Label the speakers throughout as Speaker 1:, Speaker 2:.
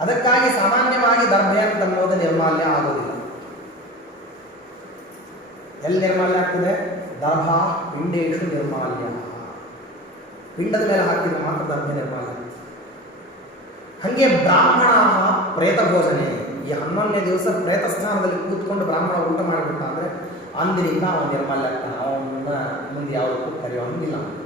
Speaker 1: ಅದಕ್ಕಾಗಿ ಸಾಮಾನ್ಯವಾಗಿ ದರ್ಭೆ ಅಂತ ನಿರ್ಮಾಲ್ಯ ಆಗೋದಿಲ್ಲ. ಎಲ್ಲಿ ನಿರ್ಮಾಲ್ಯ ಆಗ್ತದೆ? ದರ್ಭ ಪಿಂಡೇಶು ನಿರ್ಮಾಲ್ಯ. ಪಿಂಡದ ಮೇಲೆ ಹಾಕಿದ್ರೆ ಮಾತ್ರ ದರ್ಭ ನಿರ್ಮಾಲ್ಯ. ಹಂಗೆ ಬ್ರಾಹ್ಮಣ ಪ್ರೇತ ಭೋಜನೆ. ಈ ಹನ್ನೊಂದನೇ ದಿವಸ ಪ್ರೇತ ಸ್ಥಾನದಲ್ಲಿ ಕೂತ್ಕೊಂಡು ಬ್ರಾಹ್ಮಣ ಊಟ ಮಾಡಿಬಿಟ್ಟ ಅಂದ್ರೆ ಅಂದಿನಿಂದ ಅವನು ನಿರ್ಮಾಲ್ಯ ಆಗ್ತಾನೆ. ಅವನ್ನ ಮುಂದೆ ಯಾವುದಕ್ಕೂ ಕರೆಯೋಂಗಿಲ್ಲ.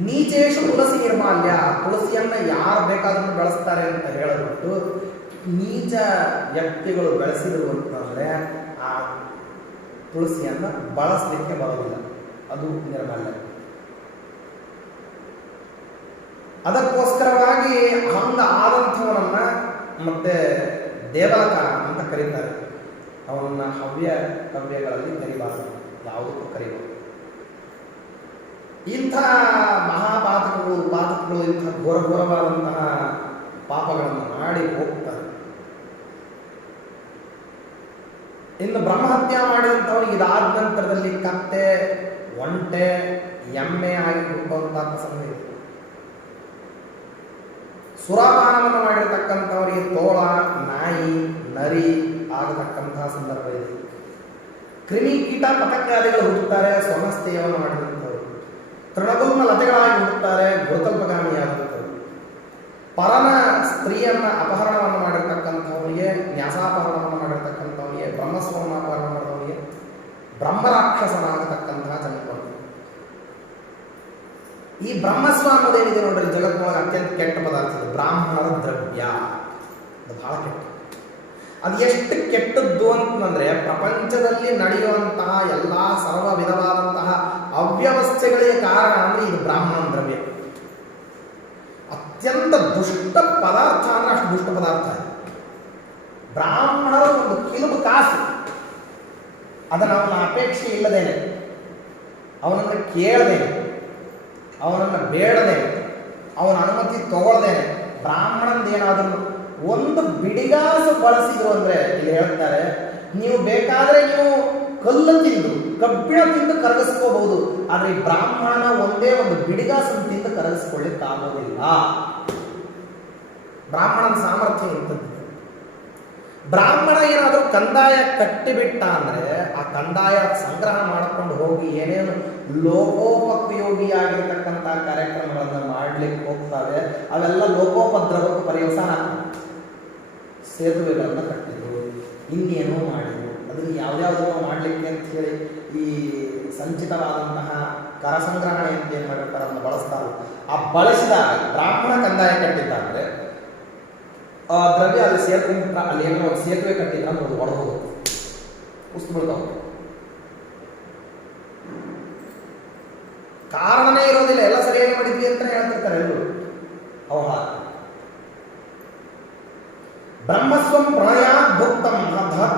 Speaker 1: ನೀಚೇಶು ತುಳಸಿ ನಿರ್ಮಾಲ್ಯ. ತುಳಸಿಯನ್ನ ಯಾರು ಬೇಕಾದ್ರೂ ಬೆಳೆಸ್ತಾರೆ ಅಂತ ಹೇಳಿಬಿಟ್ಟು ನೀಚ ವ್ಯಕ್ತಿಗಳು ಬೆಳೆಸಿದರು ಅಂತಂದ್ರೆ ಆ ತುಳಸಿಯನ್ನ ಬಳಸಲಿಕ್ಕೆ ಬರೋದಿಲ್ಲ. ಅದು ನಿರ್ಮಾಲ್ಯ. ಅದಕ್ಕೋಸ್ಕರವಾಗಿ ಅಂದ ಆದಂಥವನನ್ನ ಮತ್ತೆ ದೇವಲಕ ಅಂತ ಕರೀತಾರೆ. ಅವನನ್ನ ಹವ್ಯ ಕವ್ಯಗಳಲ್ಲಿ ಕರಿಬಾರದು. ಯಾವುದಕ್ಕೂ ಕರೀಬಾರದು. ಇಂಥ ಮಹಾಪಾತಕಗಳು ಪಾತಕಗಳು ಇಂಥ ಘೋರ ಘೋರವಾದಂತಹ ಪಾಪಗಳನ್ನು ಮಾಡಿ ಹೋಗ್ತಾರೆ. ಇನ್ನು ಬ್ರಹ್ಮಹತ್ಯ ಮಾಡಿದಂಥವನಿಗೆ ಇದಾದ ನಂತರದಲ್ಲಿ ಕತ್ತೆ, ಒಂಟೆ, ಎಮ್ಮೆ ಆಗಿ ಹುಟ್ಟುವಂತಹ ಪ್ರಸಂಗ ಇದೆ. ಸುರಾಪಾನವನ್ನು ಮಾಡಿರತಕ್ಕಂಥವರಿಗೆ ತೋಳ, ನಾಯಿ, ನರಿ ಆಗತಕ್ಕಂತಹ ಸಂದರ್ಭ ಇದೆ. ಕ್ರಿಮಿ ಕೀಟ ಪಟಕಾದಿಗಳು ಹುಟ್ಟುತ್ತಾರೆ ಸ್ವಮಸ್ತೇಯವನ್ನು ಮಾಡಿದಂಥವ್ರು ತೃಣಗುಲ್ಮ ಲತೆಗಳಾಗಿ ಹುಡುಕ್ತಾರೆ ಗುರುತಲ್ಪಗಾಮಿಯಾದಂಥವ್ರು ಪರನ ಸ್ತ್ರೀಯನ್ನ ಅಪಹರಣವನ್ನು ಮಾಡಿರ್ತಕ್ಕಂಥವನಿಗೆ, ನ್ಯಾಸಾಪಹರಣವನ್ನು ಮಾಡಿರ್ತಕ್ಕಂಥವನಿಗೆ ಬ್ರಹ್ಮಸ್ವವನ್ನು ಅಪಹರಣ ಮಾಡಿದವನಿಗೆ ಬ್ರಹ್ಮರಾಕ್ಷಸನಾಗತಕ್ಕಂತಹ ಜನ್ಮ ಈ ಬ್ರಹ್ಮಸ್ವ ಅನ್ನೋದೇನಿದೆ ನೋಡ್ರಿ, ಜಗತ್ತಿನೊಳಗೆ ಅತ್ಯಂತ ಕೆಟ್ಟ ಪದಾರ್ಥ ಇದು. ಬ್ರಾಹ್ಮಣರ ದ್ರವ್ಯ ಅದು ಬಹಳ ಕೆಟ್ಟ. ಅದು ಎಷ್ಟು ಕೆಟ್ಟದ್ದು ಅಂತಂದ್ರೆ ಪ್ರಪಂಚದಲ್ಲಿ ನಡೆಯುವಂತಹ ಎಲ್ಲ ಸರ್ವ ವಿಧವಾದಂತಹ ಅವ್ಯವಸ್ಥೆಗಳಿಗೆ ಕಾರಣ ಅಂದ್ರೆ ಇದು ಬ್ರಾಹ್ಮಣ ದ್ರವ್ಯ. ಅತ್ಯಂತ ದುಷ್ಟ ಪದಾರ್ಥ ಅಂದ್ರೆ ಅಷ್ಟು ದುಷ್ಟ ಪದಾರ್ಥ ಬ್ರಾಹ್ಮಣರ ಒಂದು ಕಿಲುಬು ಕಾಸು. ಅದನ್ನು ಅವನ ಅಪೇಕ್ಷೆ ಇಲ್ಲದೇನೆ ಅವನನ್ನು ಕೇಳದೇನೆ ಅವನನ್ನು ಬೇಡದೆ ಅವನ ಅನುಮತಿ ತಗೊಳ್ದೇನೆ ಬ್ರಾಹ್ಮಣಂದೇನಾದರೂ ಒಂದು ಬಿಡಿಗಾಸು ಬಳಸಿದ್ರು ಅಂದ್ರೆ ಇಲ್ಲಿ ಹೇಳ್ತಾರೆ, ನೀವು ಬೇಕಾದ್ರೆ ನೀವು ಕಲ್ಲು ತಿಂದು, ಕಬ್ಬಿಣ ತಿಂದು ಕರಗಿಸ್ಕೋಬಹುದು, ಆದ್ರೆ ಈ ಬ್ರಾಹ್ಮಣ ಒಂದೇ ಒಂದು ಬಿಡಿಗಾಸನ್ನು ತಿಂದು ಕರಗಿಸ್ಕೊಳ್ಳಿಕ್ಕಾಗೋದಿಲ್ಲ. ಬ್ರಾಹ್ಮಣನ ಸಾಮರ್ಥ್ಯ ಇಂಥದ್ದು ಬ್ರಾಹ್ಮಣ ಏನಾದರೂ ಕಂದಾಯ ಕಟ್ಟಿಬಿಟ್ಟ ಅಂದ್ರೆ ಆ ಕಂದಾಯ ಸಂಗ್ರಹ ಮಾಡಿಕೊಂಡು ಹೋಗಿ ಏನೇನು ಲೋಕೋಪಯೋಗಿಯಾಗಿರ್ತಕ್ಕಂಥ ಕಾರ್ಯಕ್ರಮಗಳನ್ನು ಮಾಡ್ಲಿಕ್ಕೆ ಹೋಗ್ತವೆ, ಅವೆಲ್ಲ ಲೋಕೋಪದ್ರವಕ್ಕೆ ಪರ್ಯವಸಾನ ಸೇತುವೆಗಳನ್ನು ಕಟ್ಟಿದ್ರು, ಇನ್ನೇನೋ ಮಾಡಿದ್ರು. ಅದನ್ನು ಯಾವ್ದಾವುದನ್ನು ಮಾಡಲಿಕ್ಕೆ ಅಂತ ಹೇಳಿ ಈ ಸಂಚಿತವಾದಂತಹ ಕರ ಸಂಗ್ರಹಣೆ ಅಂತ ಏನು ಮಾಡಿರ್ತಾರೆ ಅದನ್ನು ಬಳಸ್ತಾರೆ ಆ ಬಳಸಿದಾಗ ಬ್ರಾಹ್ಮಣ ಕಂದಾಯ ಕಟ್ಟಿದ್ದಾದ್ರೆ, ಆ ದ್ರವ್ಯ ಅಲ್ಲಿ ಸೇತು ಅಲ್ಲಿ ಏನೋ ಒಂದು ಸೇತುವೆ ಕಟ್ಟಿದ್ರೆ ಅಂದ್ರೆ ಅದು ಒಡೆದು ಹೋಗುತ್ತೆ ಕಾರಣನೇ ಇರೋದಿಲ್ಲ. ಎಲ್ಲ ಸರಿಯಾಗಿ ಮಾಡಿದ್ವಿ ಅಂತ ಹೇಳ್ತಿರ್ತಾರೆ ಎಲ್ಲರೂ ಹೌದಾ ಬ್ರಹ್ಮಸ್ವಂ ಪ್ರಣಯಾತ್ ಭುಕ್ತಂ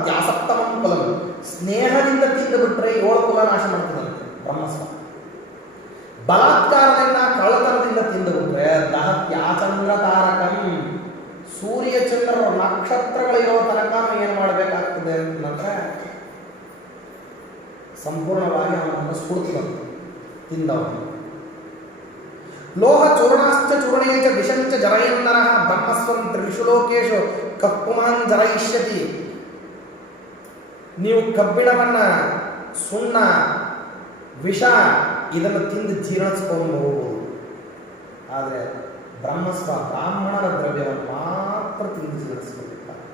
Speaker 1: ತ್ಯಾಸಕ್ತಮಂ ಕುಲಂ. ಸ್ನೇಹದಿಂದ ತಿಂದು ಬಿಟ್ಟರೆ ಏಳು ಕುಲ ನಾಶ ಮಾಡ್ತದಂತೆ ಬ್ರಹ್ಮಸ್ವ. ಬಲಾತ್ಕಾರದಿಂದ ಕಳತನದಿಂದ ತಿಂದು ಬಿಟ್ರೆ ದಹತ್ಯಾಚಂದ್ರ ತಾರಕಂ ಸೂರ್ಯ ಚಂದ್ರರು ನಕ್ಷತ್ರಗಳಿರೋ ತನಕ ಏನು ಮಾಡಬೇಕಾಗ್ತದೆ ಅಂತಂದ್ರೆ ಸಂಪೂರ್ಣವಾಗಿ ಅವನನ್ನು ಸ್ಫೂರ್ತಿ ತಿಂದವನು. ಲೋಹ ಚೂರ್ಣಾಶ್ಚ ಚೂರ್ಣೇ ಚ ವಿಷಂಚ ಜರಯಂದನ ಬ್ರಹ್ಮಸ್ವಂ ತ್ರಿಷು ಕಪ್ಪುಮಾನ್ ಜಾಯಿಷ್ಯತಿ ನೀವು ಕಬ್ಬಿಣವನ್ನ, ಸುಣ್ಣ, ವಿಷ ಇದನ್ನು ತಿಂದು ಜೀರ್ಣಿಸ್ಕೊಂಡು ಹೋಗ್ಬೋದು. ಆದರೆ ಬ್ರಹ್ಮಸ್ವ, ಬ್ರಾಹ್ಮಣರ ದ್ರವ್ಯವನ್ನು ಮಾತ್ರ ತಿಂದು ಜೀರ್ಣಿಸ್ಕೊಂಡಿರ್ತಾರೆ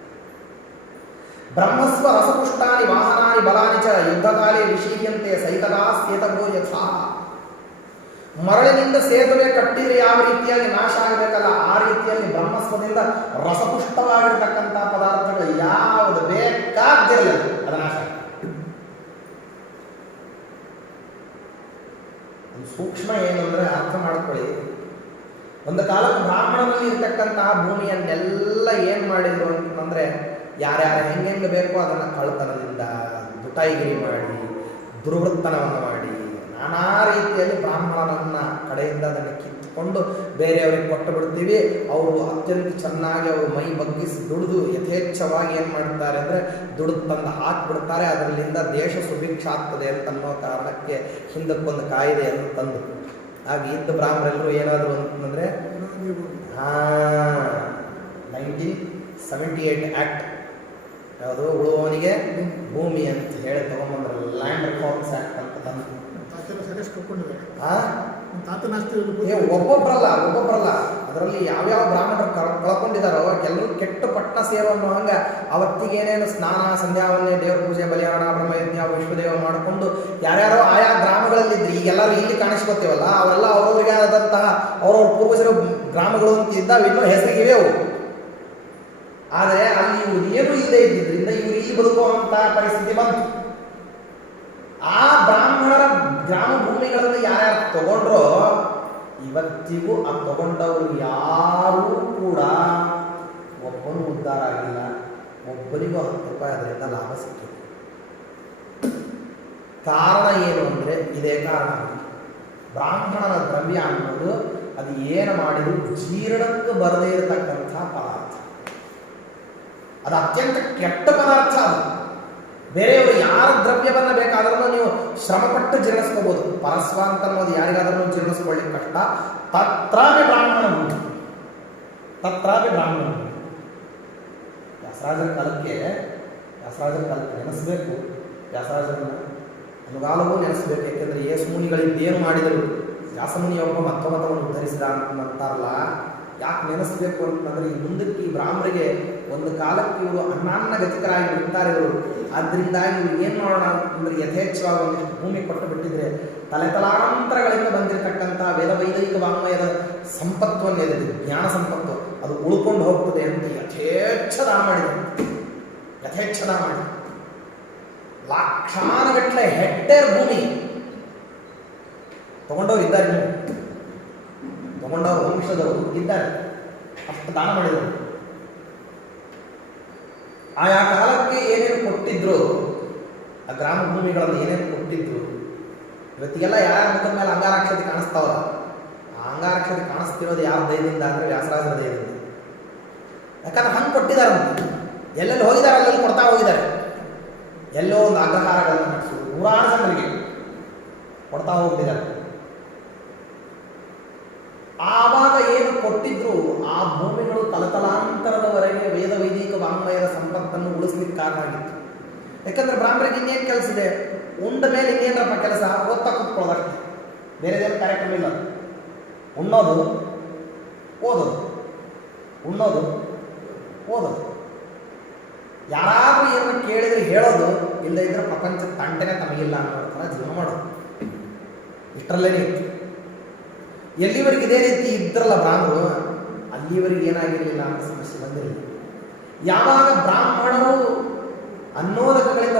Speaker 1: ಬ್ರಹ್ಮಸ್ವ ರಸಪುಷ್ಟಾನಿ ವಾಹನಾನಿ ಬಲಾನಿ ಚ ಯುದ್ಧಕಾಲೇ ವಿಷೀಯಂತೆ ಸೈಕದಾ ಸೇತಗೋ ಯಥಾ ಮರಳಿನಿಂದ ಸೇತುವೆ ಕಟ್ಟಿದ್ರೆ ಯಾವ ರೀತಿಯಾಗಿ ನಾಶ ಆಗಬೇಕಲ್ಲ, ಆ ರೀತಿಯಲ್ಲಿ ಬ್ರಹ್ಮಸ್ವದಿಂದ ರಸಪುಷ್ಟವಾಗಿರ್ತಕ್ಕಂಥ ಪದಾರ್ಥಗಳು ಯಾವುದು ಬೇಕಾದಿರಲಿಲ್ಲ ಅದು ನಾಶ. ಸೂಕ್ಷ್ಮ ಏನು ಅಂದರೆ ಅರ್ಥ ಮಾಡ್ಕೊಳ್ಳಿ ಒಂದು ಕಾಲಕ್ಕೆ ಬ್ರಾಹ್ಮಣನಲ್ಲಿ ಇರ್ತಕ್ಕಂತಹ ಭೂಮಿಯನ್ನೆಲ್ಲ ಏನ್ ಮಾಡಿದ್ರು ಅಂತಂದ್ರೆ, ಯಾರ್ಯಾರು ಹೆಂಗೆಂಗೆ ಬೇಕೋ ಅದನ್ನ ಕಳ್ತನದಿಂದ ದುಟಾಯಿಗಿರಿ ಮಾಡಿ, ದುರ್ವೃತ್ತನವನ್ನು ಮಾಡಿ ನಾನಾ ರೀತಿಯಲ್ಲಿ ಬ್ರಾಹ್ಮಣರನ್ನ ಕಡೆಯಿಂದ ಅದನ್ನು ಕಿತ್ತುಕೊಂಡು ಬೇರೆಯವರಿಗೆ ಕೊಟ್ಟು ಬಿಡ್ತೀವಿ. ಅವರು ಅತ್ಯಂತ ಚೆನ್ನಾಗಿ ಅವರು ಮೈ ಬಗ್ಗಿಸಿ ದುಡಿದು ಯಥೇಚ್ಛವಾಗಿ ಏನು ಮಾಡ್ತಾರೆ ಅಂದರೆ ದುಡಿದು ತಂದು ಹಾಕ್ಬಿಡ್ತಾರೆ. ಅದರಿಂದ ದೇಶ ಸುಭಿಕ್ಷ ಆಗ್ತದೆ ಅಂತನ್ನೋ ಕಾರಣಕ್ಕೆ ಹಿಂದಕ್ಕೊಂದು ಕಾಯಿದೆಯನ್ನು ತಂದು. ಆಗ ಇದ್ದ ಬ್ರಾಹ್ಮಣರೆಲ್ಲರೂ ಏನಾದರೂ ಅಂತಂದರೆ ನೈನ್ಟೀನ್ ಸೆವೆಂಟಿ ಏಟ್ ಆ್ಯಕ್ಟ್ ಯಾವುದು ಉಳುವವನಿಗೆ ಭೂಮಿ ಅಂತ ಹೇಳಿ ತಗೊಂಬಂದ್ರೆ. ಲ್ಯಾಂಡ್ ರಿಫಾರ್ಮ್ಸ್ ಆ್ಯಕ್ಟ್ ಅಂತ ತಂದು ಏ ಒಬ್ಬೊಬ್ಬರಲ್ಲ ಒಬ್ಬೊಬ್ಬರಲ್ಲ ಅದರಲ್ಲಿ ಯಾವ್ಯಾವ ಬ್ರಾಹ್ಮಣರು ಕಳ್- ಕಳ್ಕೊಂಡಿದಾರೋ ಎಲ್ಲರೂ ಕೆಟ್ಟ ಪಟ್ಟಣ ಸೇವೆ ಅನ್ನೋ ಹಂಗ ಅವತ್ತಿಗೆ ಏನೇನು ಸ್ನಾನ ಸಂಧ್ಯಾವನ್ನೇ ದೇವ್ರ ಪೂಜೆ ಬಲಿಯಾರಣ ಬ್ರಹ್ಮಯಜ್ಞ ವಿಶ್ವದೇವ ಮಾಡಿಕೊಂಡು ಯಾರ್ಯಾರೋ ಆಯಾ ಗ್ರಾಮಗಳಲ್ಲಿ ಇದ್ರು ಈಗೆಲ್ಲರೂ ಇಲ್ಲಿ ಕಾಣಿಸ್ಕೊತೀವಲ್ಲ ಅವರೆಲ್ಲ ಅವ್ರವ್ರಿಗೆ ಆದಂತಹ ಅವ್ರವ್ರ ಪೂರ್ವಜರು ಗ್ರಾಮಗಳು ಅಂತ ಇದ್ದಾವೆ ಇನ್ನೂ ಹೆಸರಿಗಿವೆ ಅವು ಆದರೆ ಅಲ್ಲಿ ಇವ್ರು ಏನೂ ಇಲ್ಲದೆ ಇದ್ದಿದ್ರಿಂದ ಇವ್ರು ಇಲ್ಲಿ ಬದುಕುವಂತಹ ಪರಿಸ್ಥಿತಿ ಬಂತು. ಆ ಬ್ರಾಹ್ಮಣರ ಗ್ರಾಮ ಭೂಮಿಗಳನ್ನು ಯಾರ್ಯಾರು ತಗೊಂಡ್ರೋ ಇವತ್ತಿಗೂ ಆ ತಗೊಂಡವರು ಯಾರೂ ಕೂಡ ಒಬ್ಬನು ಉದ್ಧಾರ ಆಗಿಲ್ಲ. ಒಬ್ಬರಿಗೂ ಹತ್ತು ರೂಪಾಯಿ ಅದರಿಂದ ಲಾಭ ಸಿಕ್ಕಿದೆ. ಕಾರಣ ಏನು ಅಂದರೆ ಇದೇ ಕಾರಣ. ಬ್ರಾಹ್ಮಣನ ದ್ರವ್ಯ ಅನ್ನೋದು ಅದು ಏನು ಮಾಡಿದ್ರು ಜೀರ್ಣಕ್ಕೆ ಬರದೇ ಇರತಕ್ಕಂಥ ಪದಾರ್ಥ. ಅದು ಅತ್ಯಂತ ಕೆಟ್ಟ ಪದಾರ್ಥ ಅದು. ಬೇರೆಯವರು ಯಾರ ದ್ರವ್ಯವನ್ನ ಬೇಕಾದ್ರೂ ನೀವು ಶ್ರಮಪಟ್ಟು ಜೀರ್ಣಿಸ್ಕೋಬಹುದು ಪರಸ್ವ ಅಂತ ಅನ್ನೋದು ಯಾರಿಗಾದ್ರೂ ಜೀರ್ಣಿಸ್ಕೊಳ್ಳಿ ಕಷ್ಟ. ತತ್ರಾಪಿ ಬ್ರಾಹ್ಮಣ ತತ್ರಾಪಿ ಬ್ರಾಹ್ಮಣ ವ್ಯಾಸರಾಜರ ಕಾಲಕ್ಕೆ ವ್ಯಾಸರಾಜರ ಕಾಲಕ್ಕೆ ನೆನೆಸ್ಬೇಕು. ವ್ಯಾಸರಾಜರನ್ನ ಅನುಗಾಲವೂ ನೆನೆಸ್ಬೇಕು. ಯಾಕೆಂದ್ರೆ ಯೇಸು ಮುನಿಗಳಿದ್ದೇನು ಮಾಡಿದರು? ವ್ಯಾಸಮುನಿಯೊಬ್ಬ ಮತ್ತೊಮ್ಮತವನ್ನು ಉದ್ಧರಿಸಿದ ಅಂತಾರಲ್ಲ. ಯಾಕೆ ನೆನೆಸ್ಬೇಕು ಅಂತಂದ್ರೆ ಈ ಮುಂದಕ್ಕೆ ಈ ಬ್ರಾಹ್ಮರಿಗೆ ಒಂದು ಕಾಲಕ್ಕೆ ಇವರು ಅನ್ನಾನ್ನ ಗತಿಕರಾಗಿ ಬಿಡ್ತಾರೆ ಇವರು. ಆದ್ರಿಂದಾಗಿ ಇವ್ರು ಏನು ಮಾಡೋಣ ಅಂತಂದ್ರೆ ಯಥೇಚ್ಛವಾಗಿ ಒಂದಿಷ್ಟು ಭೂಮಿ ಕೊಟ್ಟು ಬಿಟ್ಟಿದ್ರೆ ತಲೆ ತಲಾಂತರಗಳಿಂದ ಬಂದಿರತಕ್ಕಂಥ ವೇದ ವೈದಿಕ ವಾಂಗ್ಮಯದ ಸಂಪತ್ವವನ್ನು ಎದಿದೆ ಜ್ಞಾನ ಸಂಪತ್ತು, ಅದು ಉಳ್ಕೊಂಡು ಹೋಗ್ತದೆ ಅಂತ ಯಥೇಚ್ಛದ ದಾನ ಯಥೇಚ್ಛದ ಮಾಡಿ ಲಕ್ಷಾನುಗಟ್ಟಲೆ ಹೆಕ್ಟೇರ್ ಭೂಮಿ. ತಗೊಂಡವ್ರು ಇದ್ದಾರೆ ತಗೊಂಡವ್ರ ವಂಶದವರು ಇದ್ದಾರೆ. ಅಷ್ಟು ದಾನ ಮಾಡಿದರು. ಆಯಾ ಕಾಲಕ್ಕೆ ಏನೇನು ಕೊಟ್ಟಿದ್ರು? ಆ ಗ್ರಾಮ ಭೂಮಿಗಳನ್ನು ಏನೇನು ಕೊಟ್ಟಿದ್ರು? ಇವತ್ತಿಗೆಲ್ಲ ಯಾರ ಮುಖದ ಮೇಲೆ ಅಂಗಾರಾಕ್ಷತೆ ಕಾಣಿಸ್ತಾವಲ್ಲ? ಆ ಅಂಗಾರಾಕ್ಷತೆ ಕಾಣಿಸ್ತಿರೋದು ಯಾವ ದಯದಿಂದ ಅಂದ್ರೆ ವ್ಯಾಸರಾಜರ ದಯದಿಂದ. ಯಾಕಂದ್ರೆ ಹಂಗೆ ಕೊಟ್ಟಿದ್ದಾರೆ ಎಲ್ಲೆಲ್ಲಿ ಹೋಗಿದ್ದಾರೆ, ಅಲ್ಲೆಲ್ಲಿ ಕೊಡ್ತಾ ಹೋಗಿದ್ದಾರೆ? ಎಲ್ಲೋ ಒಂದು ಅಗ್ರಹಾರಗಳನ್ನು ನಡೆಸೋದು ನೂರಾರು ಜನರಿಗೆ ಕೊಡ್ತಾ ಹೋಗ್ತಿದ್ದಾರೆ ಆವಾಗ ಏನು ಕೊಟ್ಟಿದ್ರು ಆ ಭೂಮಿಗಳು ತಲತಲಾಂತರದವರೆಗೆ ವೇದ ವೈದಿಕ ವಾಂಗ್ಮಯದ ಸಂಪತ್ತನ್ನು ಉಳಿಸ್ಲಿಕ್ಕೆ ಕಾರಣ ಆಗಿತ್ತು. ಯಾಕಂದ್ರೆ ಬ್ರಾಹ್ಮಣರಿಗೆ ಇನ್ನೇನು ಕೆಲಸ ಇದೆ? ಉಂಡ ಮೇಲೆ ಇನ್ನೇನಪ್ಪ ಕೆಲಸ? ಓದ್ತಾ ಬೇರೆ ಬೇರೆದೇನು ಕಾರ್ಯಕ್ರಮ ಇಲ್ಲ ಉಣ್ಣೋದು, ಓದೋದು ಉಣ್ಣೋದು, ಓದೋದು. ಯಾರಾದರೂ ಏನು ಕೇಳಿದ್ರೆ ಹೇಳೋದು ಇಲ್ಲ ಇದ್ರೆ ಪ್ರಪಂಚ ತಂಟನೆ ತಮಗಿಲ್ಲ ಅನ್ನೋ ಥರ ಜೀವನ ಮಾಡೋದು. ಇಷ್ಟರಲ್ಲೇ ಇತ್ತು. ಎಲ್ಲಿವರೆಗೆ ಇದೇ ರೀತಿ ಇದ್ರಲ್ಲ ಬ್ರಾಹ್ಮಣರು ಅಲ್ಲಿವರೆಗೆ ಏನಾಗಿರಲಿಲ್ಲ ಅಂತ ಸಮಸ್ಯೆ ಬಂದಿರಲಿಲ್ಲ ಯಾವಾಗ ಬ್ರಾಹ್ಮಣರು ಅನ್ನೋದಕಗಳಿಂದ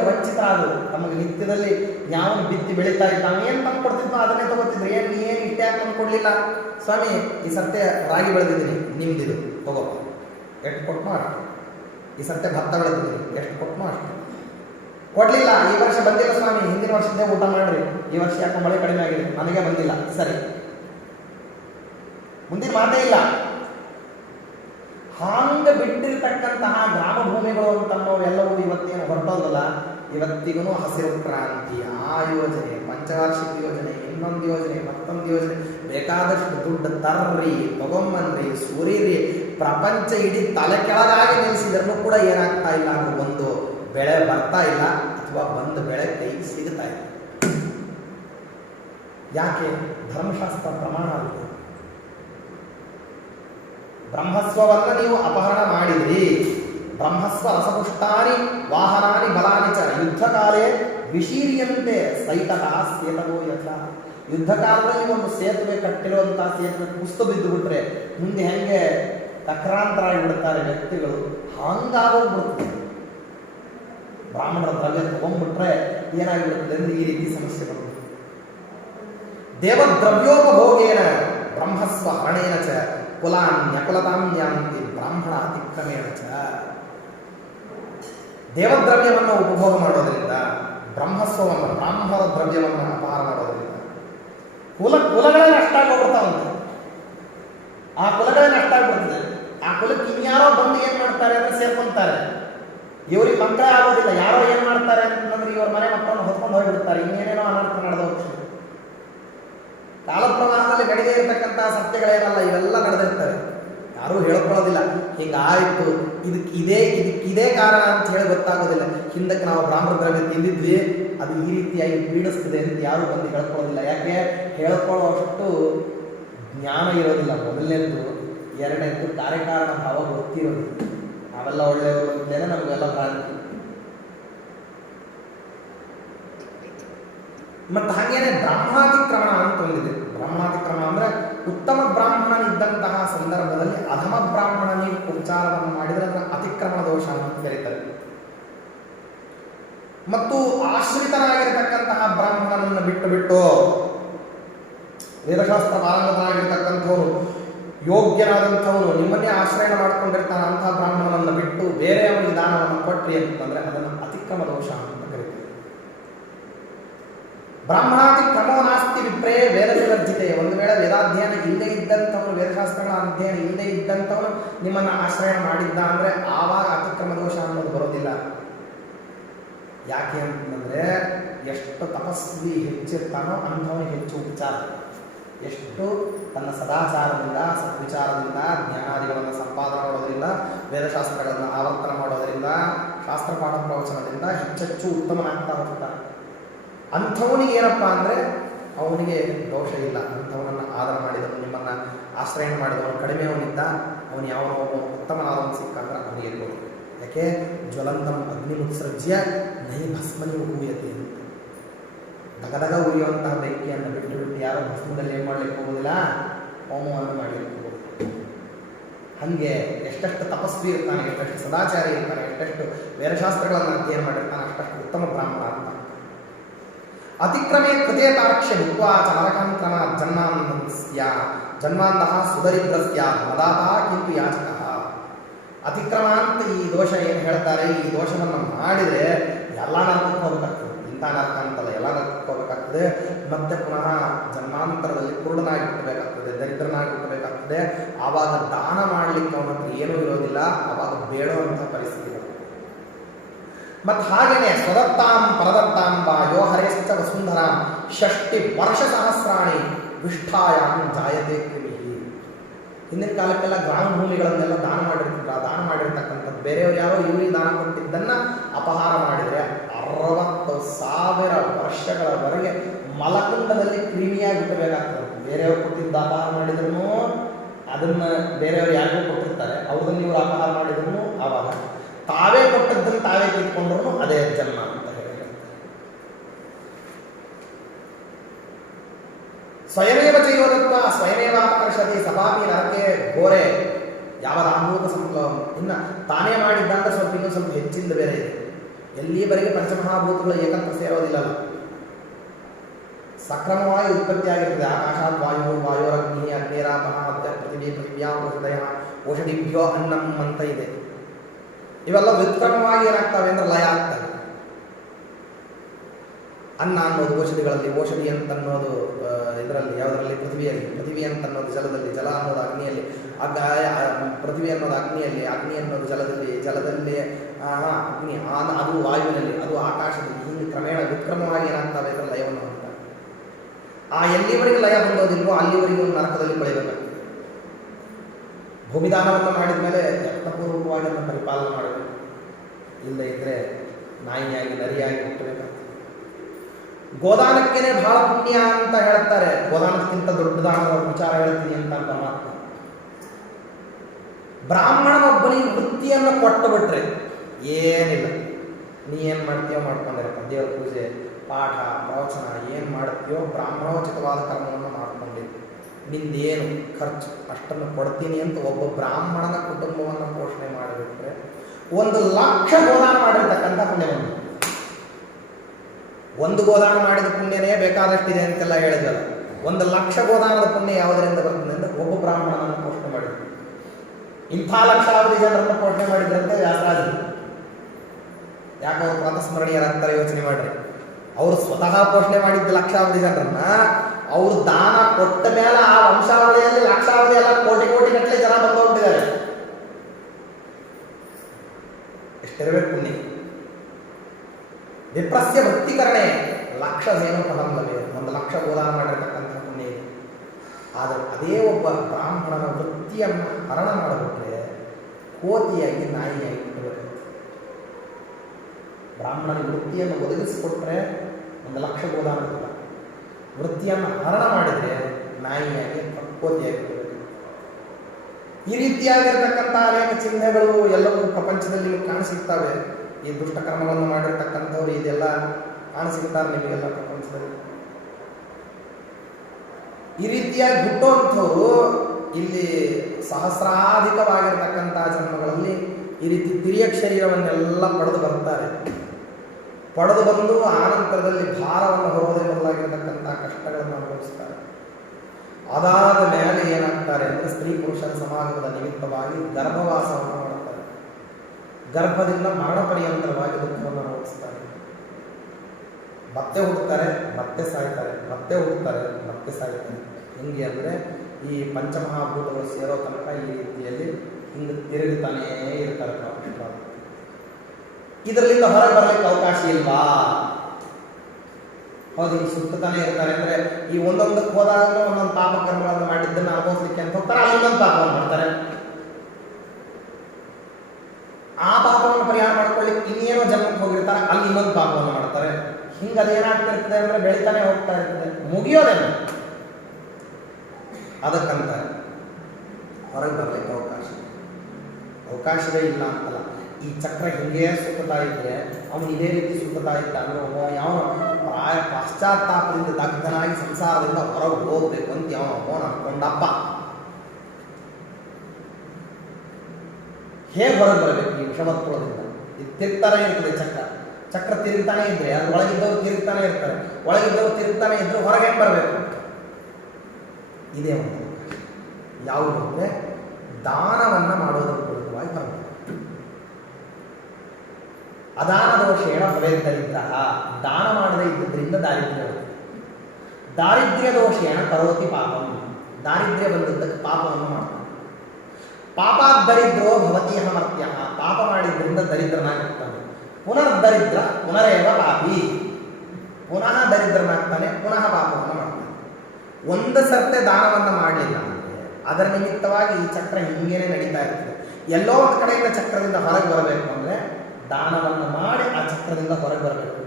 Speaker 1: ಆದರು, ತಮಗೆ ನಿತ್ಯದಲ್ಲಿ ಯಾವ ಬಿತ್ತಿ ಬೆಳೀತಾ ಇದ್ದ ಏನು ತಂದು ಕೊಡ್ತಿದ್ನೋ ಅದನ್ನೇ ತಗೋತಿದ್ರು. ಏನು ಏನು ಇಟ್ಟೆ ಅಂತ ಕೊಡಲಿಲ್ಲ. ಸ್ವಾಮಿ, ಈ ಸತ್ಯ ರಾಗಿ ಬೆಳೆದಿದ್ದೀನಿ, ನಿಮ್ದಿದು ತಗೋಪ ಎಷ್ಟು ಕೊಟ್ಟನೋ ಅಷ್ಟು. ಈ ಸತ್ಯ ಭತ್ತ ಬೆಳೆದಿದ್ದೀನಿ ಎಷ್ಟು ಕೊಟ್ಟನೋ ಅಷ್ಟು. ಕೊಡಲಿಲ್ಲ, ಈ ವರ್ಷ ಬಂದಿಲ್ಲ ಸ್ವಾಮಿ. ಹಿಂದಿನ ವರ್ಷದ್ದೇ ಊಟ ಮಾಡ್ರಿ. ಈ ವರ್ಷ ಯಾಕೆ ಮಳೆ ಕಡಿಮೆ ಆಗಿದೆ, ನನಗೆ ಬಂದಿಲ್ಲ. ಸರಿ. ಮುಂದಿನ ಮಾತೇ ಇಲ್ಲ. ಹಾಂಗ ಬಿಟ್ಟಿರ್ತಕ್ಕಂತಹ ಗ್ರಾಮ ಭೂಮಿಗಳು ಅಂತನ್ನೋವೆಲ್ಲವೂ ಇವತ್ತೇನು ಹೊರಟೋದಲ್ಲ ಇವತ್ತಿಗೂ ಹಸಿರು ಕ್ರಾಂತಿ. ಆ ಯೋಜನೆ, ಪಂಚವಾರ್ಷಿಕ ಯೋಜನೆ, ಇನ್ನೊಂದು ಯೋಜನೆ, ಮತ್ತೊಂದು ಯೋಜನೆ. ಬೇಕಾದಷ್ಟು ದುಡ್ಡು ತರ್ರಿ, ತಗೊಂಬನ್ರಿ, ಸುರಿರಿ. ಪ್ರಪಂಚ ಇಡೀ ತಲೆ ಕೆಳಗಾಗಿ ನಿಲ್ಲಿಸಿದ್ರೂ ಕೂಡ ಏನಾಗ್ತಾ ಇಲ್ಲ ಅನ್ನೋ ಒಂದು ಬೆಳೆ ಬರ್ತಾ ಇಲ್ಲ ಅಥವಾ ಬಂದ ಬೆಳೆ ಕೈಗೆ ಸಿಗ್ತಾ ಇಲ್ಲ. ಯಾಕೆ? ಧರ್ಮಶಾಸ್ತ್ರ ಪ್ರಮಾಣ ಆಗಿದೆ. ಬ್ರಹ್ಮಸ್ವವನ್ನ ನೀವು ಅಪಹರಣ ಮಾಡಿದ್ರಿ. ಬ್ರಹ್ಮಸ್ವ ರಸಪುಷ್ಟಾನಿ ವಾಹನಾನಿ ಬಲಾನಿ ಚ ಯುದ್ಧಕಾಲೇ ವಿಶೀರಿಯಂತೆ ಸೈತಃ ಸೇತವೋ ಯಥ ಯುದ್ಧ ಕಾಲದಲ್ಲಿ ಒಂದು ಸೇತುವೆ ಕಟ್ಟಿರುವಂತಹ ಸೇತುವೆ ಕುಸ್ತು ಬಿದ್ದು ಬಿಟ್ರೆ ಮುಂದೆ ಹೆಂಗೆ ತಕ್ರಾಂತರಾಗಿ ಬಿಡ್ತಾರೆ ವ್ಯಕ್ತಿಗಳು? ಹಂಗಾಗೋಗ್ಬಿಡ್ತದೆ ಬ್ರಾಹ್ಮಣರ ದ್ರವ್ಯ ತಗೊಂಡ್ಬಿಟ್ರೆ ಏನಾಗಿಬಿಡುತ್ತದೆ ಈ ರೀತಿ ಸಮಸ್ಯೆ ಬರ್ತದೆ ದೇವದ್ರವ್ಯೋಪಭೋಗೇನ ಬ್ರಹ್ಮಸ್ವ ಹರಣೇನ ಚ ಕುಲಾನ್ಯಕುಲತಾಮ್ಯಾಂತಿ ಬ್ರಾಹ್ಮಣ ಅತಿಕ್ರಮೇಣ ದೇವದ್ರವ್ಯವನ್ನು ಉಪಭೋಗ ಮಾಡೋದರಿಂದ, ಬ್ರಹ್ಮಸ್ವವನ್ನು ಬ್ರಾಹ್ಮಣ ದ್ರವ್ಯವನ್ನು ಅಪಹಾರ ಮಾಡೋದರಿಂದ, ಕುಲ, ಕುಲಗಳೇ ನಷ್ಟ ಆಗೋಗ್ಬಿಡ್ತಾವಂತೆ. ಆ ಕುಲಗಳೇ ನಷ್ಟ ಆಗ್ಬಿಡ್ತದೆ. ಆ ಕುಲಕ್ಕೆ ಇನ್ಯಾರೋ ಬಂದು ಏನ್ ಮಾಡ್ತಾರೆ ಅಂದ್ರೆ ಸೇರ್ಕೊಂತಾರೆ. ಇವ್ರಿಗೆ ಮಕ್ಕಳೇ ಆಗೋದಿಲ್ಲ. ಯಾರೋ ಏನ್ ಮಾಡ್ತಾರೆ ಅಂತಂದ್ರೆ ಇವ್ರ ಮನೆ ಮಕ್ಕಳನ್ನು ಹೊತ್ಕೊಂಡು ಹೋಗ್ಬಿಡ್ತಾರೆ. ಇನ್ನೇನೇನೋ ಅನರ್ಥ ನಡೆದ ಕಾಲಪ್ರಮಾಣದಲ್ಲಿ ನಡೆದೇ ಇರತಕ್ಕಂತಹ ಸತ್ಯಗಳೇನಲ್ಲ, ಇವೆಲ್ಲ ನಡೆದಿರ್ತವೆ. ಯಾರೂ ಹೇಳ್ಕೊಳ್ಳೋದಿಲ್ಲ. ಹಿಂಗಾಯಿತು ಇದಕ್ಕೆ ಇದೇ ಇದಕ್ಕೆ ಇದೇ ಕಾರಣ ಅಂತ ಹೇಳಿ ಗೊತ್ತಾಗೋದಿಲ್ಲ. ಹಿಂದಕ್ಕೆ ನಾವು ಬ್ರಾಹ್ಮಣ ದ್ರವ್ಯ ತಿಂದಿದ್ವಿ ಅದು ಈ ರೀತಿಯಾಗಿ ಪೀಡಿಸ್ತದೆ ಅಂತ ಯಾರೂ ಬಂದು ಹೇಳ್ಕೊಳ್ಳೋದಿಲ್ಲ. ಯಾಕೆ? ಹೇಳ್ಕೊಳ್ಳೋಷ್ಟು ಜ್ಞಾನ ಇರೋದಿಲ್ಲ. ಮೊದಲನೇದ್ದು ಎರಡನೇದು ಕಾರ್ಯಕಾರಣ ಭಾವ ಗೊತ್ತಿರೋದು ನಾವೆಲ್ಲ ಒಳ್ಳೆಯವರು ಅಂತೇನೆ ನಮಗೆಲ್ಲ ಭ್ರಾಂತಿ ಮತ್ತು ಹಾಗೇನೆ ಬ್ರಾಹ್ಮಾತಿಕ್ರಮಣ ಅಂತ ಒಂದಿದೆ. ಬ್ರಾಹ್ಮಣಾತಿಕ್ರಮಣ ಅಂದ್ರೆ ಉತ್ತಮ ಬ್ರಾಹ್ಮಣನಿದ್ದಂತಹ ಸಂದರ್ಭದಲ್ಲಿ ಅಧಮ ಬ್ರಾಹ್ಮಣನಿಗೆ ಉಪಚಾರವನ್ನು ಮಾಡಿದರೆ ಅದನ್ನು ಅತಿಕ್ರಮಣ ದೋಷ ಅಂತ ಕರೀತಾರೆ. ಮತ್ತು ಆಶ್ರಿತನಾಗಿರ್ತಕ್ಕಂತಹ ಬ್ರಾಹ್ಮಣನನ್ನು ಬಿಟ್ಟು ಬಿಟ್ಟು ವೇದಶಾಸ್ತ್ರ ಪಾರಂಗತನಾಗಿರ್ತಕ್ಕಂಥವ್ರು ಯೋಗ್ಯನಾದಂಥವನು ನಿಮ್ಮನ್ನೇ ಆಶ್ರಯನ ಮಾಡ್ಕೊಂಡಿರ್ತಾನ ಅಂತಹ ಬ್ರಾಹ್ಮಣನನ್ನು ಬಿಟ್ಟು ಬೇರೆಯವರಿಗೆ ದಾನವನ್ನು ಕೊಟ್ರಿ ಅಂತಂದ್ರೆ ಅದನ್ನು ಅತಿಕ್ರಮ ದೋಷ ಕರೀತಾರೆ ಕ್ರಮೋ ನಾಸ್ತಿ ವಿಪ್ರೇ ವೇದ ವಿವರ್ಜಿತೆ ಒಂದು ವೇಳೆ ವೇದಾಧ್ಯಯನ ಹಿಂದೆ ಇದ್ದಂಥವನು ವೇದಶಾಸ್ತ್ರಗಳ ಅಧ್ಯಯನ ಹಿಂದೆ ಇದ್ದಂಥವನು ನಿಮ್ಮನ್ನು ಆಶ್ರಯ ಮಾಡಿದ್ದ ಅಂದರೆ ಆವಾಗ ಅತಿಕ್ರಮ ದೋಷ ಅನ್ನೋದು ಬರೋದಿಲ್ಲ. ಯಾಕೆ ಅಂತಂದ್ರೆ ಎಷ್ಟು ತಪಸ್ವಿ ಹೆಚ್ಚಿರ್ತಾನೋ ಅಂಥವನು ಹೆಚ್ಚು ಉಪಚಾರ. ಎಷ್ಟು ತನ್ನ ಸದಾಚಾರದಿಂದ, ಸದ್ವಿಚಾರದಿಂದ, ಜ್ಞಾನಾದಿಗಳನ್ನು ಸಂಪಾದನೆ ಮಾಡೋದರಿಂದ, ವೇದಶಾಸ್ತ್ರಗಳನ್ನು ಆವರ್ತನ ಮಾಡೋದರಿಂದ ಶಾಸ್ತ್ರ ಪಾಠ ಪ್ರವಚನದಿಂದ ಹೆಚ್ಚೆಚ್ಚು ಉತ್ತಮನಾಗ್ತಾ ಹೋಗ್ತಾನೆ. ಅಂಥವನಿಗೆ ಏನಪ್ಪ ಅಂದರೆ ಅವನಿಗೆ ದೋಷ ಇಲ್ಲ. ಅಂಥವನನ್ನು ಆಧಾರ ಮಾಡಿದವನು, ನಿಮ್ಮನ್ನು ಆಶ್ರಯ ಮಾಡಿದವನು, ಕಡಿಮೆಯವನಿದ್ದ ಅವನು ಯಾವನೋ ಒಬ್ಬ ಸಿಕ್ಕ ಅಂದ್ರೆ ಅವನಿಗೆ ಇರ್ಬೋದು. ಯಾಕೆ? ಜ್ವಲಂತಂ ಅಗ್ನಿ ಮುತ್ಸರ್ಜ್ಯ ನೈ ಭಸ್ಮನಿ ಹೂಯತೆ ಅಂತ. ದಗದಗ ಉರಿಯುವಂತಹ ಬೆಂಕಿಯನ್ನು ಬಿಟ್ಟು ಬಿಟ್ಟು ಯಾರೋ ಭಸ್ಮದಲ್ಲಿ ಏನು ಮಾಡಲಿಕ್ಕೆ ಹೋಗೋದಿಲ್ಲ? ಹೋಮವನ್ನು ಮಾಡಲಿಕ್ಕೆ ಹೋಗೋದು. ಹಾಗೆ ಎಷ್ಟೆಷ್ಟು ತಪಸ್ವಿ ಇರ್ತಾನೆ, ಎಷ್ಟೆಷ್ಟು ಸದಾಚಾರಿ ಇರ್ತಾನೆ, ಎಷ್ಟೆಷ್ಟು ವೇದಶಾಸ್ತ್ರಗಳನ್ನು ಅಧ್ಯಯನ ಮಾಡಿರ್ತಾನೆ, ಅಷ್ಟಷ್ಟು ಉತ್ತಮ ಬ್ರಾಹ್ಮಣ ಅಂತ. ಅತಿಕ್ರಮೇ ಕೃತೆ ತಾರಕ್ಷ್ಯ ಭುಕ್ವಾ ಚ ನರಕಾಂಕ್ರಮ ಜನ್ಮಾಂಸ್ಯ ಜನ್ಮಾಂತಹ ಸುದರಿದ್ರಸ್ಯ ಮದಾತ ಕಿಂತು ಯಾಚಕ. ಅತಿಕ್ರಮ ಅಂತ ಈ ದೋಷ ಏನು ಹೇಳ್ತಾರೆ? ಈ ದೋಷವನ್ನು ಮಾಡಿದರೆ ಎಲ್ಲ ನರಕಕ್ಕೆ ಹೋಗಬೇಕಾಗ್ತದೆ. ಇಂಥ ನರಕ ಅಂತಲ್ಲ, ಎಲ್ಲ ನರಕಕ್ಕೆ ಹೋಗಬೇಕಾಗ್ತದೆ. ಮತ್ತೆ ಪುನಃ ಜನ್ಮಾಂತರದಲ್ಲಿ ಕುರುಡನಾಗಿ ಹುಟ್ಟಬೇಕಾಗ್ತದೆ ದರಿದ್ರನಾಗಿ ಹುಟ್ಟಬೇಕಾಗ್ತದೆ ಆವಾಗ ದಾನ ಮಾಡಲಿಕ್ಕೆ ಅವನ ಹತ್ರ ಏನೂ ಇರೋದಿಲ್ಲ. ಆವಾಗ ಬೇಡುವಂಥ ಪರಿಸ್ಥಿತಿ ಮತ್ತು ಹಾಗೇನೆ ಸ್ವದತ್ತಾಂ ಪರದತ್ತಾಂ ಬಾ ಯೋ ಹರೇಶ್ಚ ವಸುಂಧರಾಂ ಷಷ್ಟಿ ವರ್ಷ ಸಹಸ್ರಾಣಿ ವಿಷ್ಠಾಯಾಂ ಜಾಯತೆ ಕ್ರಿಮಿ ಹಿಂದಿನ ಕಾಲಕ್ಕೆಲ್ಲ ಗ್ರಾಮ ಭೂಮಿಗಳನ್ನೆಲ್ಲ ದಾನ ಮಾಡಿರ್ತಿದ್ರು. ಆ ದಾನ ಮಾಡಿರ್ತಕ್ಕಂಥದ್ದು ಬೇರೆಯವ್ರು ಯಾರೋ ಇವರಿಗೆ ದಾನ ಕೊಟ್ಟಿದ್ದನ್ನ ಅಪಹಾರ ಮಾಡಿದರೆ ಅರವತ್ತು ಸಾವಿರ ವರ್ಷಗಳವರೆಗೆ ಮಲಕುಂಡದಲ್ಲಿ ಕ್ರಿಮಿಯಾಗಿ ಹುಟ್ಟಬೇಕಾಗ್ತದೆ ಬೇರೆಯವ್ರು ಕೊಟ್ಟಿದ್ದ ಅಪಹಾರ ಮಾಡಿದ್ರು ಅದನ್ನು ಬೇರೆಯವ್ರು ಯಾರಿಗೂ ಕೊಟ್ಟಿರ್ತಾರೆ. ಅವ್ರನ್ನ ಇವ್ರು ಅಪಹಾರ ಮಾಡಿದ್ರು ಆವಾಗ. ತಾವೇ ಕೊಟ್ಟದ್ದನ್ನು ತಾವೇ ಕಿತ್ಕೊಂಡ್ರು ಅದೇ ಜನ್ಮ ಅಂತ ಹೇಳಿದ್ರು. ಸ್ವಯಮೇವ ಚೈವದತ್ವ ಸ್ವಯಮೇವ ಆಕರ್ಷತಿ ಸಭಾಪಿ ನರಕೆ, ಗೋರೆ, ಯಾವ ರಾಮೂತ ಸಂಭವ ಇನ್ನ ತಾನೇ ಮಾಡಿದ್ದಂತ ಸ್ವಲ್ಪ ಇನ್ನೂ ಸ್ವಲ್ಪ ಹೆಚ್ಚಿಂದ ಬೇರೆ ಇದೆ. ಎಲ್ಲಿವರೆಗೆ ಪಂಚಮಹಾಭೂತಗಳು ಏಕತ್ರ ಸೇರೋದಿಲ್ಲ ಸಕ್ರಮವಾಗಿ ಉತ್ಪತ್ತಿಯಾಗಿರ್ತದೆ ಆಕಾಶಾತ್ ವಾಯು ವಾಯೋರಗ್ನಿ ಅಗ್ನಿರಾಮ ಅದ್ಯ ಪೃಥಿವಿ, ಪೃಥಿವ್ಯಾ ಹೃದಯ ಔಷಧಿಭ್ಯೋ ಅನ್ನಂ ಅಂತ ಇದೆ. ಇವೆಲ್ಲ ವ್ಯುತ್ಕ್ರಮವಾಗಿ ಏನಾಗ್ತವೆ ಅಂದ್ರೆ ಲಯ ಆಗ್ತವೆ. ಅನ್ನ ಅನ್ನೋದು ಔಷಧಿಗಳಲ್ಲಿ, ಔಷಧಿ ಅಂತ ಅನ್ನೋದು ಇದರಲ್ಲಿ, ಯಾವುದರಲ್ಲಿ? ಪೃಥ್ವಿಯಲ್ಲಿ. ಪೃಥ್ವಿ ಅಂತ ಅನ್ನೋದು ಜಲದಲ್ಲಿ, ಜಲ ಅನ್ನೋದು ಅಗ್ನಿಯಲ್ಲಿ. ಅಗ್ಗ ಪೃಥ್ವಿ ಅನ್ನೋದು ಅಗ್ನಿಯಲ್ಲಿ, ಅಗ್ನಿ ಅನ್ನೋದು ಜಲದಲ್ಲಿ ಜಲದಲ್ಲಿ ಅಗ್ನಿ ಅದು ವಾಯುವಿನಲ್ಲಿ, ಅದು ಆಕಾಶದಲ್ಲಿ. ಹೀಗೆ ಕ್ರಮೇಣ ವ್ಯುತ್ಕ್ರಮವಾಗಿ ಏನಾಗ್ತವೆ ಅಂದ್ರೆ ಲಯವನ್ನು ಹೊಂದ್ತಾರೆ ಆ ಎಲ್ಲಿವರೆಗೆ ಲಯ ಹೊಂದೋದಿಲ್ವೋ ಅಲ್ಲಿವರೆಗೂ ನರಕದಲ್ಲಿ ಬೆಳೆಯಬೇಕಾಗ್ತದೆ ಭೂಮಿದಾನವನ್ನು ಮಾಡಿದ ಮೇಲೆ ಯತ್ನಪೂರ್ವಕವಾಗಿ ಅದನ್ನು ಪರಿಪಾಲನೆ ಮಾಡಬೇಕು. ಇಲ್ಲದೇ ಇದ್ದರೆ ನಾಯಿಯಾಗಿ, ನರಿಯಾಗಿ ಹುಟ್ಟಬೇಕಾಗ್ತದೆ ಗೋದಾನಕ್ಕೇನೆ ಬಹಳ ಪುಣ್ಯ ಅಂತ ಹೇಳ್ತಾರೆ ಗೋದಾನಕ್ಕಿಂತ ದೊಡ್ಡ ದಾನದ ವಿಚಾರ ಹೇಳ್ತೀನಿ ಅಂತ ಪರಮಾತ್ಮ ಬ್ರಾಹ್ಮಣನೊಬ್ಬನಿಗೆ ವೃತ್ತಿಯನ್ನು ಕೊಟ್ಟು ಬಿಟ್ರೆ ಏನಿಲ್ಲ. ನೀ ಏನು ಮಾಡ್ತೀಯೋ ಮಾಡ್ಕೊಂಡಿರಪ್ಪ ದೇವರ ಪೂಜೆ ಪಾಠ, ಪ್ರವಚನ, ಏನು ಮಾಡ್ತೀಯೋ ಬ್ರಾಹ್ಮಣೋಚಿತವಾದ ಕರ್ಮವನ್ನು ಮಾಡ್ಕೊಂಡಿರಿ ನಿಂದೇನು ಖರ್ಚು? ಅಷ್ಟನ್ನು ಕೊಡ್ತೀನಿ ಅಂತ ಒಬ್ಬ ಬ್ರಾಹ್ಮಣನ ಕುಟುಂಬವನ್ನು ಪೋಷಣೆ ಮಾಡಿಬಿಟ್ರೆ ಒಂದು ಲಕ್ಷ ಗೋದಾನ ಮಾಡಿರ್ತಕ್ಕಂಥ ಪುಣ್ಯ ಒಂದು ಗೋದಾನ ಮಾಡಿದ ಪುಣ್ಯನೇ ಬೇಕಾದಷ್ಟಿದೆ ಅಂತೆಲ್ಲ ಹೇಳಿದ್ವಲ್ಲ. ಒಂದು ಲಕ್ಷ ಗೋದಾನದ ಪುಣ್ಯ ಯಾವುದರಿಂದ ಬರ್ತದೆ ಅಂದರೆ ಒಬ್ಬ ಬ್ರಾಹ್ಮಣನನ್ನು ಪೋಷಣೆ ಮಾಡಿದ್ರು. ಇಂಥ ಲಕ್ಷಾವಧಿ ಜನರನ್ನು ಪೋಷಣೆ ಮಾಡಿದ್ರಂತೆ ವ್ಯಾಸರಾಜರು. ಯಾಕೆ ಅವರು ಪ್ರಾತಸ್ಮರಣೀಯರಾಗ್ತಾರೆ ಯೋಚನೆ ಮಾಡ್ರಿ. ಅವರು ಸ್ವತಃ ಪೋಷಣೆ ಮಾಡಿದ್ದ ಲಕ್ಷಾವಧಿ ಜನರನ್ನ ಅವರು ದಾನ ಕೊಟ್ಟ ಮೇಲೆ ಆ ವಂಶಾವಳಿಯಲ್ಲಿ ಲಕ್ಷಾವಧಿ ಎಲ್ಲ ಕೋಟಿ ಕೋಟಿ ಗಟ್ಟಲೆ ಜನ ಬಂದು ಹೊರಟಿದ್ದಾರೆ ಎಷ್ಟಿರಬೇಕು ಪುಣ್ಯ? ವಿಪ್ರಸ್ಯ ಭಕ್ತಿಕರಣೆ ಲಕ್ಷ ಲಭ್ಯ ಒಂದು ಲಕ್ಷ ಗೋದಾನ ಮಾಡಿರ್ತಕ್ಕಂಥ ಪುಣ್ಯ ಆದರೆ ಅದೇ ಒಬ್ಬ ಬ್ರಾಹ್ಮಣನ ವೃತ್ತಿಯನ್ನು ಹರಣ ಮಾಡಿಬಿಟ್ರೆ ಕೋತಿಯಾಗಿ ನಾಯಿಯಾಗಿ ಬಿಡಬೇಕು. ಬ್ರಾಹ್ಮಣನ ವೃತ್ತಿಯನ್ನು ಒದಗಿಸಿಕೊಟ್ರೆ ಒಂದು ಲಕ್ಷ ಗೋದಾನ. ವೃತ್ತಿಯನ್ನು ಹರಣ ಮಾಡಿದರೆ ನಾಯಿಯಾಗಿ ಕೋತಿಯಾಗಿ ಬಿಡಬೇಕು ಈ ರೀತಿಯಾಗಿರ್ತಕ್ಕಂಥ ಅನೇಕ ಚಿಹ್ನೆಗಳು ಎಲ್ಲವೂ ಪ್ರಪಂಚದಲ್ಲಿ ಕಾಣಿಸಿರ್ತವೆ. ಈ ದುಷ್ಟಕರ್ಮವನ್ನು ಮಾಡಿರ್ತಕ್ಕಂಥವ್ರು ಇದೆಲ್ಲ ಕಾಣಿಸಿರ್ತಾರೆ ನಿಮಗೆಲ್ಲ ಪ್ರಪಂಚದಲ್ಲಿ. ಈ ರೀತಿಯಾಗಿ ಹುಟ್ಟುವಂಥವ್ರು ಇಲ್ಲಿ ಸಹಸ್ರಾಧಿಕವಾಗಿರ್ತಕ್ಕಂಥ ಜನ್ಮಗಳಲ್ಲಿ ಈ ರೀತಿ ತಿರಿಯಕ್ ಶರೀರವನ್ನೆಲ್ಲ ಪಡೆದು ಬರ್ತಾರೆ. ಪಡೆದು ಬಂದು ಆನಂತರದಲ್ಲಿ ಭಾರವನ್ನು ಹೊರೋದೇ ಕಷ್ಟಗಳನ್ನು ಅನುಭವಿಸ್ತಾರೆ. ಅದಾದ ಮೇಲೆ ಏನಾಗ್ತಾರೆ ಅಂದರೆ ಸ್ತ್ರೀ ಪುರುಷನ ಸಮಾಗಮದ ನಿಮಿತ್ತವಾಗಿ ಗರ್ಭವಾಸವನ್ನು ಮಾಡುತ್ತಾರೆ. ಗರ್ಭದಿಂದ ಮರಣ ಪರ್ಯಂತರವಾಗಿ ದುಃಖವನ್ನು ಅನುಭವಿಸ್ತಾರೆ. ಮತ್ತೆ ಹುಡ್ತಾರೆ, ಮತ್ತೆ ಸಾಯ್ತಾರೆ, ಮತ್ತೆ ಹುಡ್ತಾರೆ, ಮತ್ತೆ ಸಾಯ್ತಾರೆ. ಹಿಂಗೆ ಅಂದರೆ ಈ ಪಂಚಮಹಾಭೂತಗಳು ಸೇರೋ ತನಕ ಈ ರೀತಿಯಲ್ಲಿ ಹಿಂಗೆ ತಿರುಗುತ್ತಾನೇ ಇರ್ತಾರೆ ಇದರಲ್ಲಿಂದ ಹೊರಗೆ ಬರಲಿಕ್ಕೆ ಅವಕಾಶ ಇಲ್ವಾ? ಹೌದು ಈ ಸುತ್ತಾನೆ ಇರ್ತಾರೆ. ಅಂದ್ರೆ ಈ ಒಂದೊಂದಕ್ಕೆ ಹೋದಾಗ ಒಂದೊಂದು ಪಾಪ ಕರ್ಮಗಳನ್ನು ಮಾಡಿದ್ದನ್ನು ಅನುಭವಿಸ್ಲಿಕ್ಕೆ ಅಂತ ಹೋಗ್ತಾರೆ ಅಲ್ಲೊಂದು ಪಾಪವನ್ನು ಮಾಡ್ತಾರೆ. ಆ ಪಾಪವನ್ನು ಪರಿಹಾರ ಮಾಡ್ಕೊಳ್ಳಿಕ್ಕೆ ಇನ್ನೇನೋ ಜನ್ಮಕ್ಕೆ ಹೋಗಿರ್ತಾರೆ, ಅಲ್ಲಿ ಇನ್ನೊಂದು ಪಾಪವನ್ನು ಮಾಡ್ತಾರೆ. ಹಿಂಗೆ ಅದೇನಾಗ್ತಿರ್ತದೆ ಅಂದ್ರೆ ಬೆಳಿತಾನೆ ಹೋಗ್ತಾ ಇರ್ತದೆ. ಮುಗಿಯೋದೇನು? ಅದಕ್ಕಂತ ಹೊರಗೆ ಬರಲಿಕ್ಕೆ ಅವಕಾಶ. ಅವಕಾಶವೇ ಇಲ್ಲ ಅಂತಲ್ಲ. ಈ ಚಕ್ರ ಹಿಂಗೆ ಸುತ್ತತಾ ಇದ್ರೆ ಅವನು ಇದೇ ರೀತಿ ಸುತ್ತತಾ ಇದ್ದ ಒಬ್ಬ ಯಾವ ಪ್ರಾಯ ಪಾಶ್ಚಾತ್ತಾಪದಿಂದ ದಗ್ಧನಾಗಿ ಸಂಸಾರದಿಂದ ಹೊರಗೆ ಹೋಗ್ಬೇಕು ಅಂತ ಯಾವ ಅವನು ಅನ್ಕೊಂಡಪ್ಪ. ಹೇಗೆ ಹೊರಗೆ ಬರಬೇಕು ಈ ವಿಷಮತ್ವದಿಂದ? ತಿರ್ತಾನೆ ಇರ್ತದೆ ಚಕ್ರ. ಚಕ್ರ ತಿರುಗ್ತಾನೆ ಇದ್ರೆ ಅದು ಒಳಗಿದ್ದವರು ತಿರುಗ್ತಾನೆ ಇರ್ತಾರೆ. ಒಳಗಿದ್ದವರು ತಿರುಗ್ತಾನೆ ಇದ್ರೆ ಹೊರಗೆ ಬರಬೇಕು? ಇದೇ ಒಂದು ಅವಕಾಶ. ಯಾವುದು ಅಂದರೆ ದಾನವನ್ನ ಬರಬೇಕು ಅದಾನ ದೋಷೇಣ ಭವೇದರಿದ್ರ ದಾನ ಮಾಡದೇ ಇದ್ದುದರಿಂದ ದಾರಿದ್ರ್ಯ ದಾರಿದ್ರ್ಯ ದೋಷೇಣ ಕರೋತಿ ಪಾಪಂ. ದಾರಿದ್ರ್ಯ ಬಂದದ್ದಕ್ಕೆ ಪಾಪವನ್ನು ಮಾಡ್ತಾನೆ ಪಾಪಾದರಿದ್ರೋ ಭವತಿ ಮರ್ತ್ಯ ಪಾಪ ಮಾಡಿದ್ರಿಂದ ದರಿದ್ರನಾಗಿರ್ತಾನೆ. ಪುನರ್ ದರಿದ್ರ ಪುನರೇವ ಪಾಪಿ. ಪುನಃ ದರಿದ್ರನಾಗ್ತಾನೆ, ಪುನಃ ಪಾಪವನ್ನು ಮಾಡ್ತಾನೆ. ಒಂದು ಸರ್ತೆ ದಾನವನ್ನು ಮಾಡಲಿಲ್ಲ ಅದರ ನಿಮಿತ್ತವಾಗಿ ಈ ಚಕ್ರ ಹಿಂಗೇನೆ ನಡೀತಾ ಇರ್ತದೆ. ಎಲ್ಲೋ ಒಂದು ಕಡೆಯಿಂದ ಚಕ್ರದಿಂದ ಹೊರಗೆ ಬರಬೇಕು ಅಂದರೆ ದಾನವನ್ನು ಮಾಡಿ ಆ ಚಕ್ರದಿಂದ ಹೊರಗೆ ಬರಬೇಕು.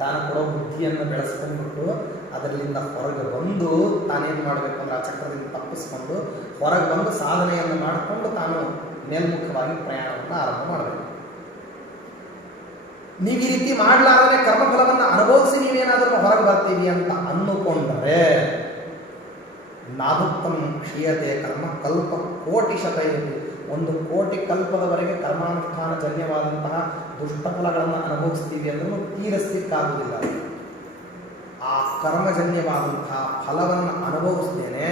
Speaker 1: ದಾನ ಕೊಡೋ ಬುದ್ಧಿಯನ್ನು ಬೆಳೆಸ್ಕೊಂಡ್ಬಿಟ್ಟು ಅದರಿಂದ ಹೊರಗೆ ಬಂದು ತಾನೇನು ಮಾಡಬೇಕು ಅಂದ್ರೆ ಆ ಚಕ್ರದಿಂದ ತಪ್ಪಿಸ್ಕೊಂಡು ಹೊರಗೆ ಬಂದು ಸಾಧನೆಯನ್ನು ಮಾಡಿಕೊಂಡು ತಾನು ಮೇಲ್ಮುಖವಾಗಿ ಪ್ರಯಾಣವನ್ನು ಆರಂಭ ಮಾಡಬೇಕು. ನೀವು ಈ ರೀತಿ ಮಾಡಲಾರದೆ ಕರ್ಮಫಲವನ್ನು ಅನುಭವಿಸಿ ನೀವೇನಾದರೂ ಹೊರಗೆ ಬರ್ತೀವಿ ಅಂತ ಅಂದುಕೊಂಡರೆ ನಾದುತ್ತಮ ಕ್ಷೀಯತೆ ಕರ್ಮ ಕಲ್ಪ ಕೋಟಿ ಶತಯುಗಿ ಒಂದು ಕೋಟಿ ಕಲ್ಪದವರೆಗೆ ಕರ್ಮಾನುಷ್ಠಾನ ಜನ್ಯವಾದಂತಹ ದುಷ್ಟಫಲಗಳನ್ನು ಅನುಭವಿಸ್ತೀವಿ ಅಂದ್ರೂ ತೀರಿಸ್ಲಿಕ್ಕಾಗುವುದಿಲ್ಲ ಆ ಕರ್ಮಜನ್ಯವಾದಂತಹ ಫಲವನ್ನು ಅನುಭವಿಸ್ತೇನೆ,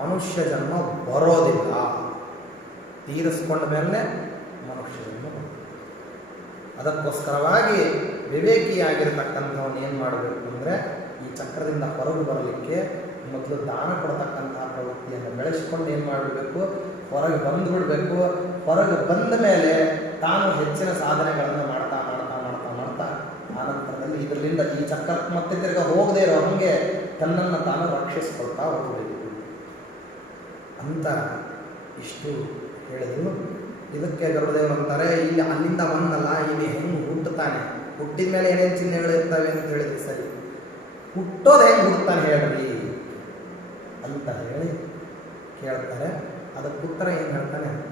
Speaker 1: ಮನುಷ್ಯ ಜನ್ಮ ಬರೋದಿಲ್ಲ. ತೀರಿಸ್ಕೊಂಡ ಮೇಲೆ ಮನುಷ್ಯ ಜನ್ಮ. ಅದಕ್ಕೋಸ್ಕರವಾಗಿ ವಿವೇಕಿಯಾಗಿರ್ತಕ್ಕಂಥವನ್ನ ಏನು ಮಾಡಬೇಕು ಅಂದರೆ ಈ ಚಕ್ರದಿಂದ ಹೊರಗೆ ಬರಲಿಕ್ಕೆ ಮೊದಲು ದಾನ ಕೊಡತಕ್ಕಂತಹ ಪ್ರವೃತ್ತಿಯನ್ನು ಬೆಳೆಸಿಕೊಂಡು ಏನು ಮಾಡಬೇಕು? ಹೊರಗೆ ಬಂದುಬಿಡಬೇಕು ಹೊರಗೆ ಬಂದ ಮೇಲೆ ತಾನು ಹೆಚ್ಚಿನ ಸಾಧನೆಗಳನ್ನು ಮಾಡ್ತಾ ಮಾಡ್ತಾ ಮಾಡ್ತಾ ಮಾಡ್ತಾ ಆನಂತರದಲ್ಲಿ ಇದರಿಂದ ಈ ಚಕ್ರ ಮತ್ತೆ ತಿರ್ಗ ಹೋಗದೇ ಇರೋ ಹಾಗೆ ತನ್ನನ್ನು ತಾನು ರಕ್ಷಿಸ್ಕೊಳ್ತಾ ಹೋಗಬೇಕು. ಅಂತ ಇಷ್ಟು ಹೇಳಿದ್ರು. ಇದಕ್ಕೆ ಗರುಡದೇವರು ಅಂತಾರೆ, ಇಲ್ಲಿ ಅಲ್ಲಿಂದ ಬಂದಲ್ಲ, ಇಲ್ಲಿ ಹೆಂಗೆ ಹುಟ್ಟುತ್ತಾನೆ? ಹುಟ್ಟಿದ ಮೇಲೆ ಏನೇನು ಚಿಹ್ನೆಗಳು ಇರ್ತವೆ ಅಂತ ಹೇಳಿದ್ರು ಸರಿ. ಹುಟ್ಟೋದು ಹೆಂಗೆ ಹುಟ್ಟುತ್ತಾನೆ ಹೇಳ್ರಿ? ಅಂತ ಹೇಳಿ ಕೇಳ್ತಾರೆ. ಅದಕ್ಕೆ ಉತ್ತರ ಏನು ಹೇಳ್ತಾನೆ?